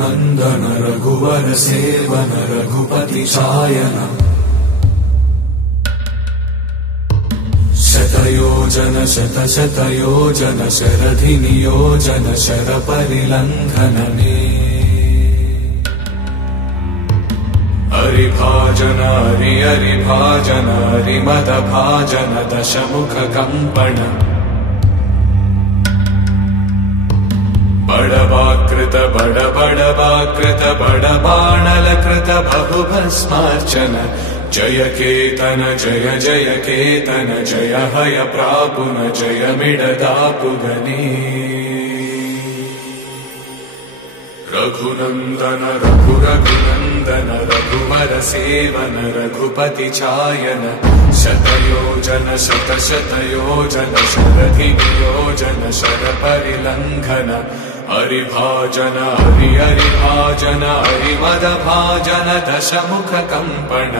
नन्दन रघुवर सेवन रघुपति चायन शतयोजन शतशतयोजन शरधि नियोजन शर परिलंघनने हरिभाजन हरिभाजन हरिमद भाजन दशमुख कंपन बड़वाकृत बड़वाकृत बड़बाणलकृत बहुभस्मार्चन जय केतन जय जय केतन जय हय प्रापुन जय मिडदापुगने रघुनंदन रघुनंदन रघुवर सेवन रघुपति चायन शतयोजन शतशतयोजन शरधि नियोजन शर परिलंघन हरिभाजन हरिभाजन हरिमद भाजन दशमुख कंपन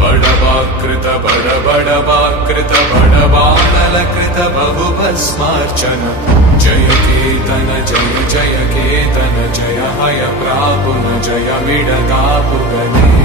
बड़वाकृत बड़वाकृत बड़बाणलकृत बहुभस्मार्चन जय केतन जय जय केतन जय हय प्रापुन जय मिडदापुगने।